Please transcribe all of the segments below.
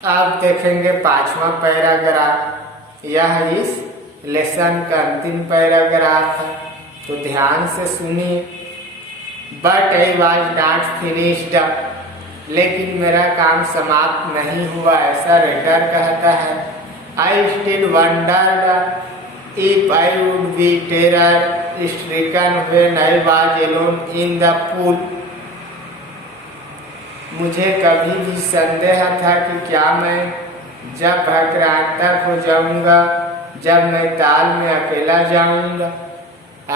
आप देखेंगे 5वां पैराग्राफ। यह इस लेसन का अंतिम पैराग्राफ है, तो ध्यान से सुनिए। But I was not finished, लेकिन मेरा काम समाप्त नहीं हुआ, ऐसा रेटर कहता है। I still wondered if I would be terror stricken when I was alone in the pool. मुझे कभी भी संदेह था कि क्या मैं जब आक्रांतक हो जाऊंगा जब मैं ताल में अकेला जाऊंगा।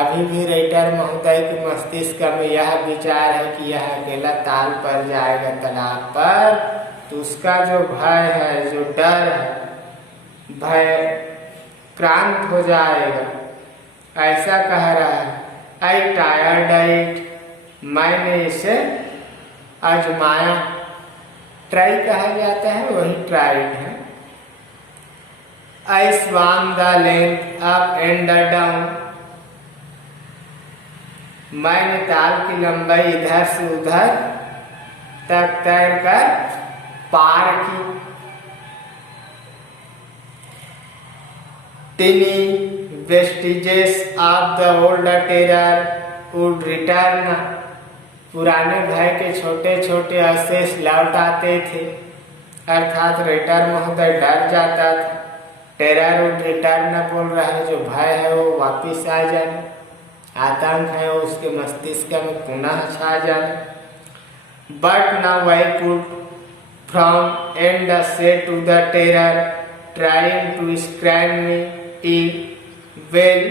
अभी भी राइटर महोदय के मस्तिष्क में यह विचार है कि यह अकेला ताल पर जाएगा तालाब पर, तो उसका जो भय है, जो डर है, भय क्रांत हो जाएगा, ऐसा कह रहा है। आई टायर्ड इट, मैंने इसे आजमाया। ट्राई कहा जाता है, वही ट्राइड है। I swam the length up and down, मैंने ताल की लंबाई इधर से उधर तक तैर कर पार की। Tiny vestiges of the old terror would return, पुराने भय के छोटे छोटे अवशेष लौट आते थे, अर्थात राइटर महोदय डर जाता था। टेरर वुड रिटर्न बोल रहा है, जो भय है वो वापिस आ जाए, आतंक है वो उसके मस्तिष्क में पुनः छा जाए। But now I could frown and say to the terror trying to scare me in well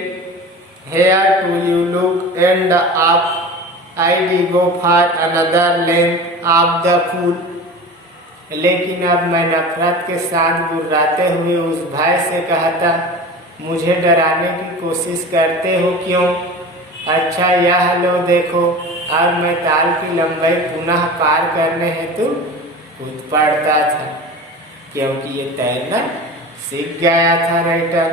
here to you look and up I will go for another length of the pool। लेकिन अब मैं नफरत के साथ गुर्राते हुए उस भय से कहता, मुझे डराने की कोशिश करते हो क्यों? अच्छा यह लो देखो, अब मैं ताल की लंबाई पुनः पार करने हेतु कूद पड़ता था, क्योंकि ये तैरना सीख गया था writer.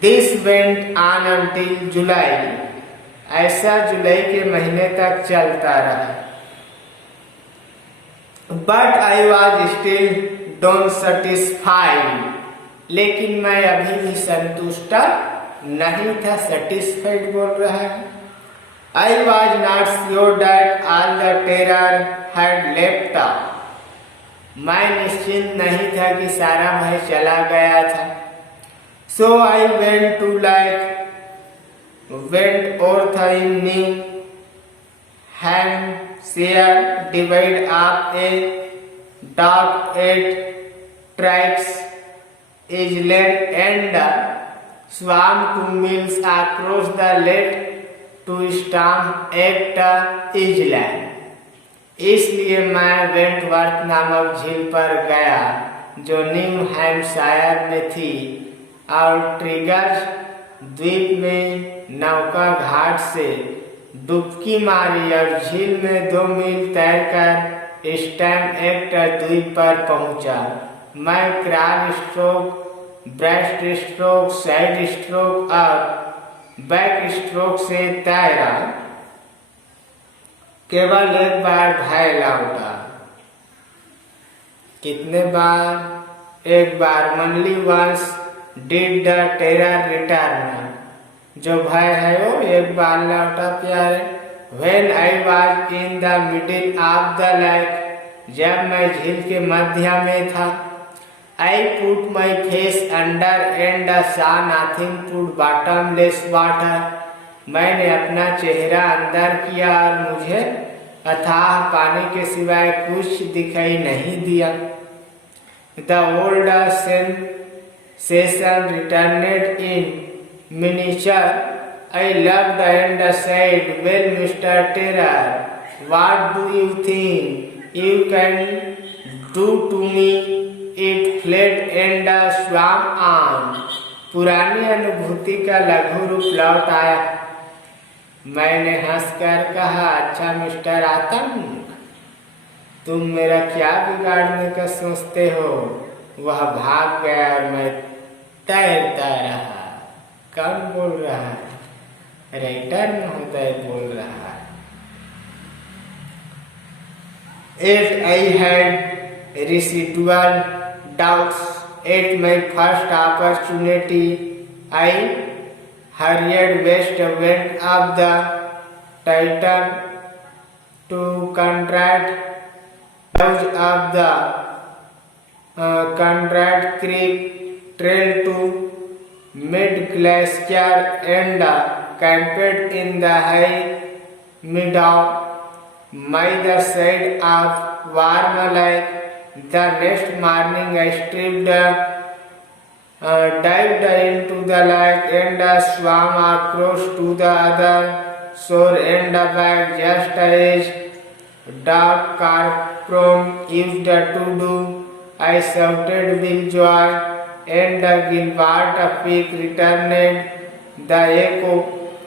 This went on until July, ऐसा जुलाई के महीने तक चलता रहा। But I was still don't satisfied, लेकिन मैं अभी भी संतुष्ट नहीं था। सेटिस्फाइड बोल रहा है। I was not sure that all the terror had left, मैं निश्चिंत नहीं था कि सारा भय चला गया था। So I went to like went forth in New Hampshire, divide up a dark 8 tracks island and swam 2 miles across the lake to Stamp Act island। इसलिए मैं वेंटवर्थ नामक झील पर गया जो न्यू हैम्पशायर में थी, और ट्रिगर द्वीप में नौका घाट से डुबकी मारी और झील में 2 मील तैरकर स्टैम्प एक्ट द्वीप पर पहुंचा। मैं crawl stroke, breast stroke, side stroke और बैक स्ट्रोक से तैरा, केवल एक बार भय लौटा। कितने बार? एक बार। Only once did the terror return, जो भय है वो एक बार लौटा प्यारे। When I was in the middle of the lake, जब मैं झील के मध्य में था। I put my face under and saw nothing but bottomless water, मैंने अपना चेहरा अंदर किया और मुझे अथाह पानी के सिवाय कुछ दिखाई नहीं दिया। The old sensation returned in miniature, I loved and said, well, Mr. Terror, what do you think you can do to me? It fled and swam on। पुरानी अनुभूति का लघु रूप लौट आया। मैंने हंसकर कहा, अच्छा मिस्टर आतंक, तुम मेरा क्या बिगाड़ने का सोचते हो? वह भाग गया और मैं तैरता रहा। कौन बोल रहा है? राइटर महोदय बोल रहा है। If I had residual doubts. At my first opportunity, I hurried west, went up the Titan to Conrad, up the Conrad Creek Trail to mid-glacier and camped in the high meadow by the side of warm lake. The next morning I dived into the lake and swam across to the other shore and back just as dark Carpron used to do. I shouted with joy, and Gilbert Peak returned the echo.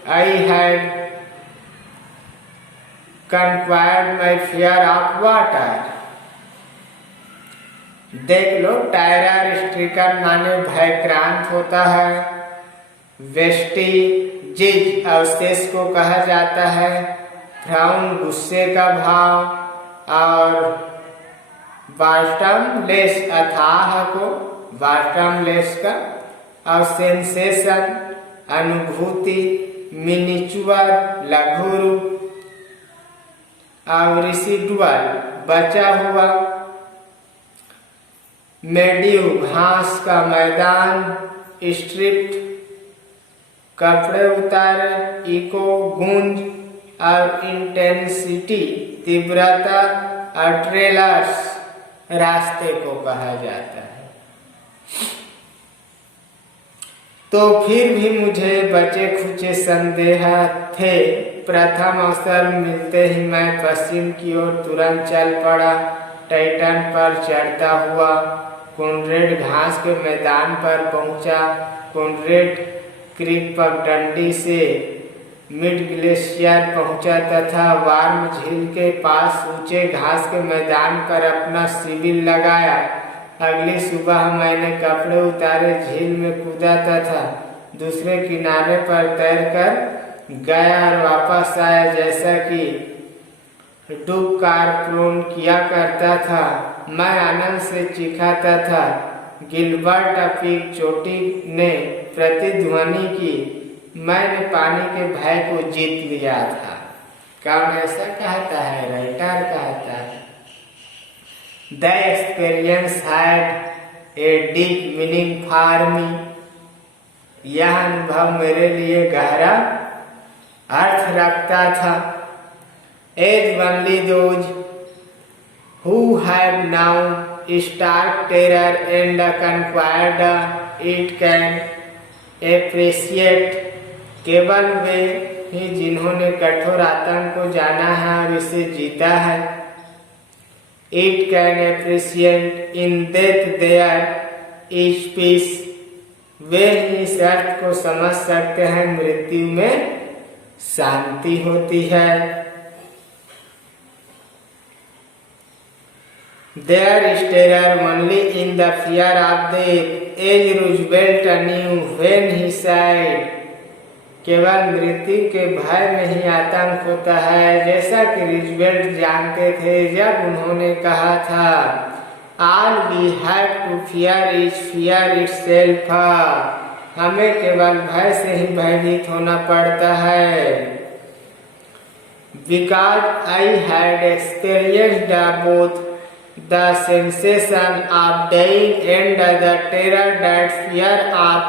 I had conquered my fear of water. देख लो, टायरर stricken माने भयक्रांत होता है। वेस्टिजिज अवशेष को कहा जाता है। Frown गुस्से का भाव और बॉटम लेस अथाह को बॉटम लेस का और सेंसेशन अनुभूति मिनिचुअर लघु रूप और रिसिडुअल बचा हुआ। मेड्यू घास का मैदान, स्ट्रिप्ड कपड़े उतारे, इको गूंज और इंटेंसिटी तीव्रता और ट्रेलर्स रास्ते को कहा जाता है। तो फिर भी मुझे बचे खुचे संदेह थे। प्रथम अवसर मिलते ही मैं पश्चिम की ओर तुरंत चल पड़ा। टाइटन पर चढ़ता हुआ कॉनरेड घास के मैदान पर पहुंचा। कॉनरेड क्रीक पगडंडी से मिड ग्लेशियर पहुंचा तथा वार्म झील के पास ऊंचे घास के मैदान पर अपना शिविर लगाया। अगली सुबह मैंने कपड़े उतारे, झील में कूदा तथा दूसरे किनारे पर तैरकर गया और वापस आया, जैसा कि डूब कारप्रोन किया करता था। मैं आनंद से चीखा तथा गिलबर्ट पीक चोटी ने प्रतिध्वनि की। मैंने पानी के भय को जीत लिया था। कौन ऐसा कहता है? राइटर कहता है, the experience had a deep meaning for me. यह अनुभव मेरे लिए गहरा अर्थ रखता था। As only those who have now stark terror and conquered it can appreciate, केवल वे ही जिन्होंने कठोर आतंक को जाना है और इसे जीता है, it can appreciate in death there is peace, वे ही इस अर्थ को समझ सकते हैं, मृत्यु में शांति होती है। There is terror only in the fear of death, as Roosevelt knew when he said, केवल मृत्यु के भय में ही आतंक होता है, जैसा कि रूजवेल्ट जानते थे जब उन्होंने कहा था, All we have to fear is fear itself। हमें केवल भय से ही भयभीत होना पड़ता है। Because I had experienced both the sensation of dying and the terror that fear of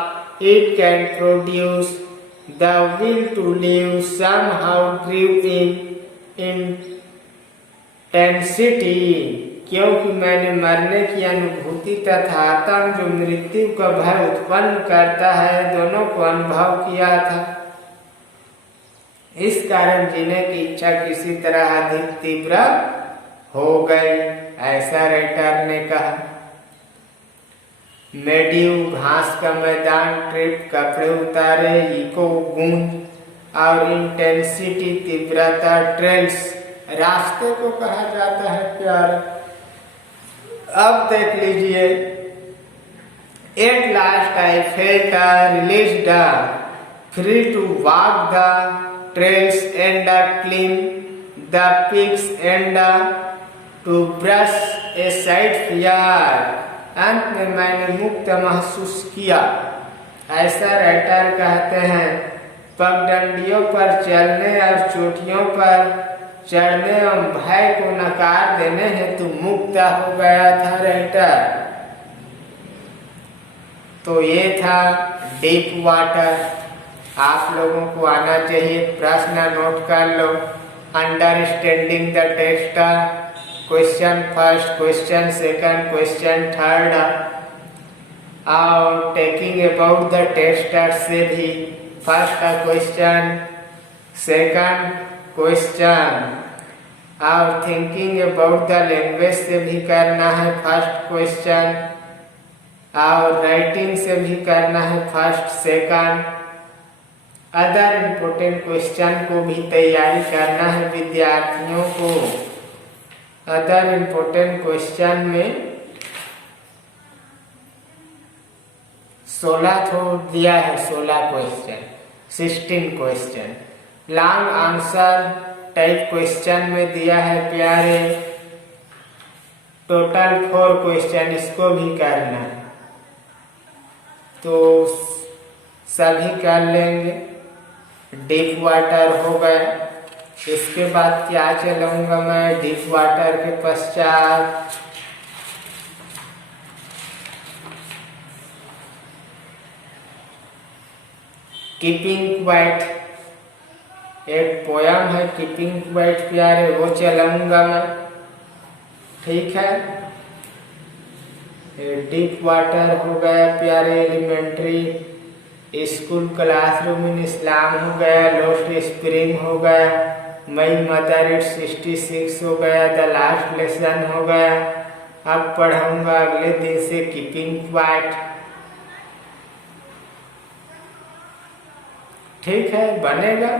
it can produce, the will to live somehow grew in intensity। क्योंकि मैंने मरने की अनुभूति तथा आतंक जो मृत्यु का भय उत्पन्न करता है, दोनों को अनुभव किया था। इस कारण जीने की इच्छा किसी तरह अधिक तीव्र हो गई, ऐसा राइटर ने कहा। मेड्यू घास का मैदान, ट्रिप कपड़े उतारे, इको गूंज और इंटेंसिटी तीव्रता ट्रेल्स रास्ते को कहा जाता है। प्यार अब देख लीजिए, at last I felt released, free to walk the trails and clean the picks and to brush aside fear, अंत में मैंने मुक्त महसूस किया। ऐसा राइटर कहते हैं, पगडंडियों पर चलने और चोटियों पर चढ़ने एवं भय को नकार देने हेतु मुक्त हो गया था राइटर। तो ये था डीप वाटर। आप लोगों को आना चाहिए, प्रश्न नोट कर लो। Understanding the text, question first, question second, question third, और टेकिंग अबाउट द टेक्स्ट से भी फर्स्ट क्वेश्चन, सेकंड क्वेश्चन, और थिंकिंग अबाउट द लैंग्वेज से भी करना है फर्स्ट क्वेश्चन, और राइटिंग से भी करना है first second. Other important question को भी तैयारी करना है विद्यार्थियों को। अदर इम्पोर्टेंट क्वेश्चन में 16 तो दिया है, 16 question, 16 question. Long answer type question में दिया है प्यारे टोटल 4 क्वेश्चन, इसको भी करना है तो सभी कर लेंगे। डीप वाटर हो गया। इसके बाद क्या चलाऊंगा मैं डीप वाटर के पश्चात? कीपिंग क्वाइट, एक पोयम है कीपिंग क्वाइट प्यारे, वो चलाऊंगा मैं। ठीक है, डीप वाटर हो गया प्यारे, एलिमेंट्री स्कूल क्लासरूम इन इस्लाम हो गया, लोस्ट स्प्रिंग हो गया, मई मदर एट 66 हो गया, द लास्ट लेसन हो गया। अब पढ़ाऊंगा अगले दिन से कीपिंग क्वाइट। ठीक है, बनेगा।